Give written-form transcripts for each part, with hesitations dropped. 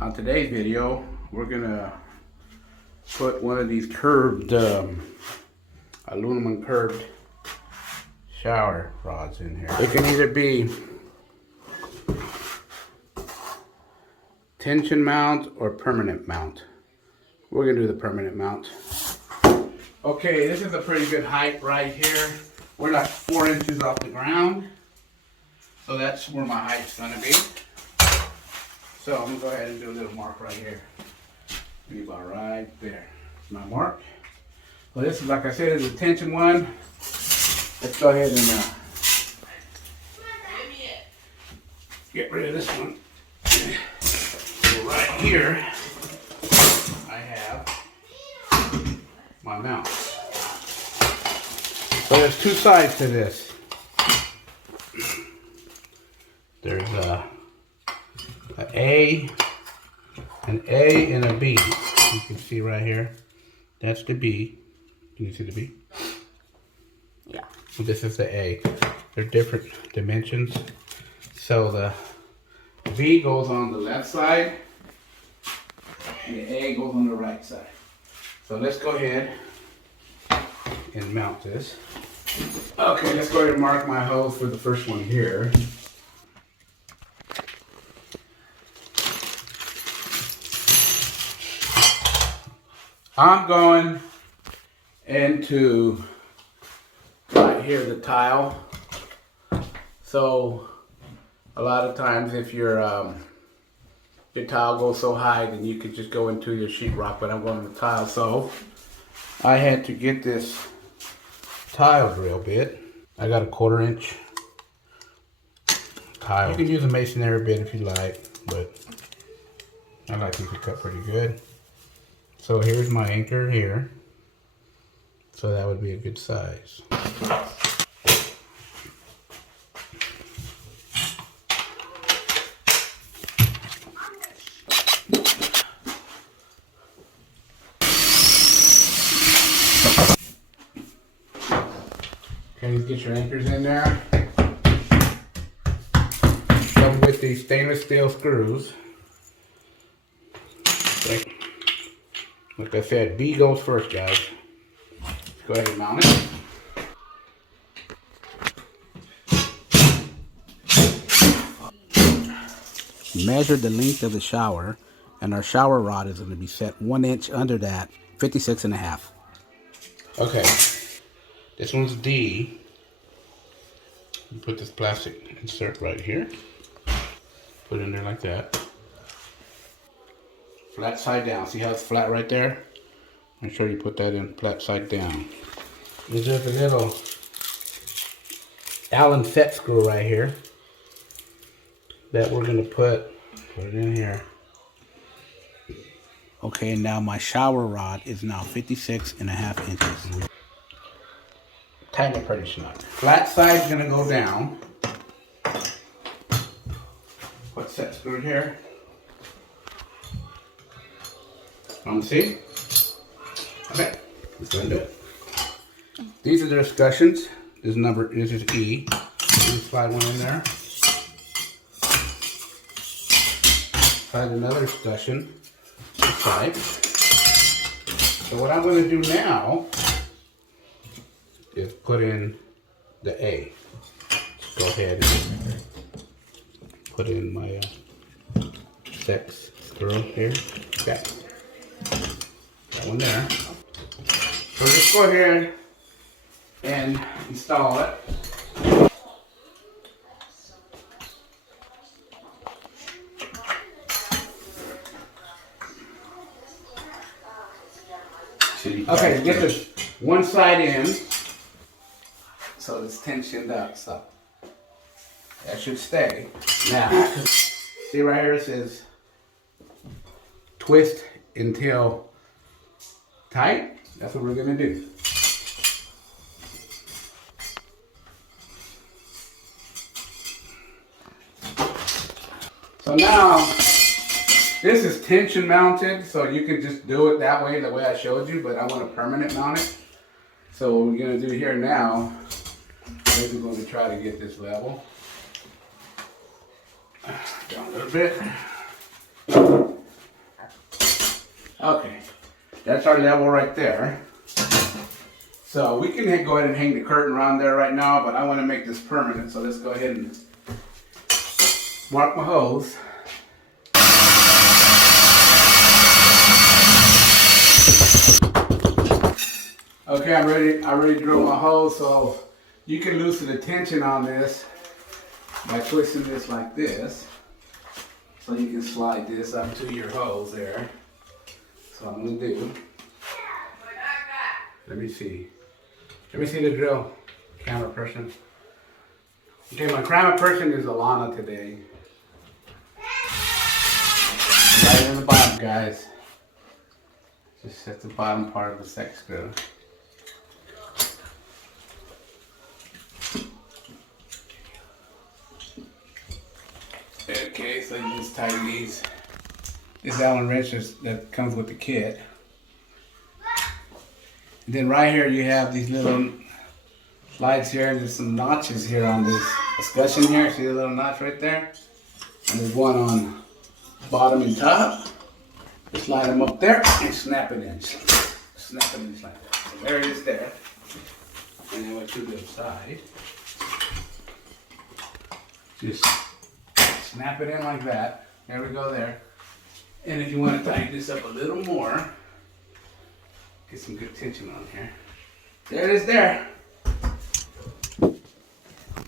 On today's video, we're gonna put one of these curved, aluminum curved shower rods in here. It can either be tension mount or permanent mount. We're gonna do the permanent mount. Okay, this is a pretty good height right here. We're like 4 inches off the ground. So that's where my height's gonna be. So I'm gonna go ahead and do a little mark right here. Be about right there. My mark. Well, this is, like I said, is a tension one. Let's go ahead and get rid of this one. So right here, I have my mount. So there's two sides to this. There's an A and a B. You can see right here. That's the B. Can you see the B? Yeah. This is the A. They're different dimensions. So the B goes on the left side and the A goes on the right side. So let's go ahead and mount this. Okay, let's go ahead and mark my holes for the first one here. I'm going into right here the tile. So a lot of times if your tile goes so high, then you could just go into your sheetrock, but I'm going to the tile. So I had to get this tile drill bit. I got a 1/4 inch tile. You can use a masonry bit if you like, but I like these to cut pretty good. So here's my anchor here. So that would be a good size. Okay, get your anchors in there. Come with these stainless steel screws. Like I said, B goes first, guys. Go ahead and mount it. Measure the length of the shower, and our shower rod is going to be set 1 inch under that, 56.5. Okay, this one's D. Put this plastic insert right here. Put it in there like that. Flat side down. See how it's flat right there? Make sure you put that in flat side down. There's just a little Allen set screw right here that we're going to put it in here. Okay, now my shower rod is now 56.5 inches. Tighten it pretty snug. Flat side's going to go down. Put set screw here. See? Okay, let's go and do it. These are the discussions. This is E. Just slide one in there. Slide another discussion this side. So what I'm going to do now is put in the A. Go ahead and put in my set screw here. Okay. That one there. So let's go ahead and install it. Okay, get this one side in. So it's tensioned up, so that should stay. Now, see right here it says twist until tight. That's what we're gonna do. So now, this is tension mounted, so you can just do it that way, the way I showed you, but I want to permanent mount it. So what we're gonna do here now is we're gonna try to get this level. Down a little bit. Okay, that's our level right there. So we can go ahead and hang the curtain around there right now, but I want to make this permanent, so let's go ahead and mark my holes. Okay, I already drilled my holes, so you can loosen the tension on this by twisting this like this. So you can slide this up to your holes there. So I'm gonna do. Let me see the drill, camera person. Okay, my camera person is Alana today. Right in the bottom, guys. Just at the bottom part of the set screw. Okay, so you just tighten these. This Allen wrench that comes with the kit. And then right here you have these little slides here, and there's some notches here on this escutcheon here. See the little notch right there? And there's one on bottom and top. Just slide them up there and snap it in. Snap it in like that. So there it is there. And then what you do side, just snap it in like that. There we go there. And if you want to tighten this up a little more, get some good tension on here. There it is there.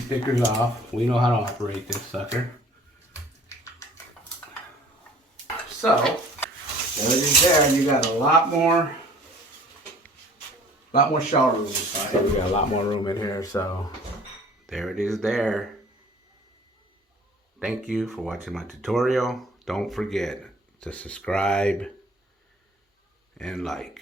Sticker's off. We know how to operate this sucker. So, there it is there, and you got a lot more shower room inside. We got a lot more room in here, so there it is there. Thank you for watching my tutorial. Don't forget to subscribe and like.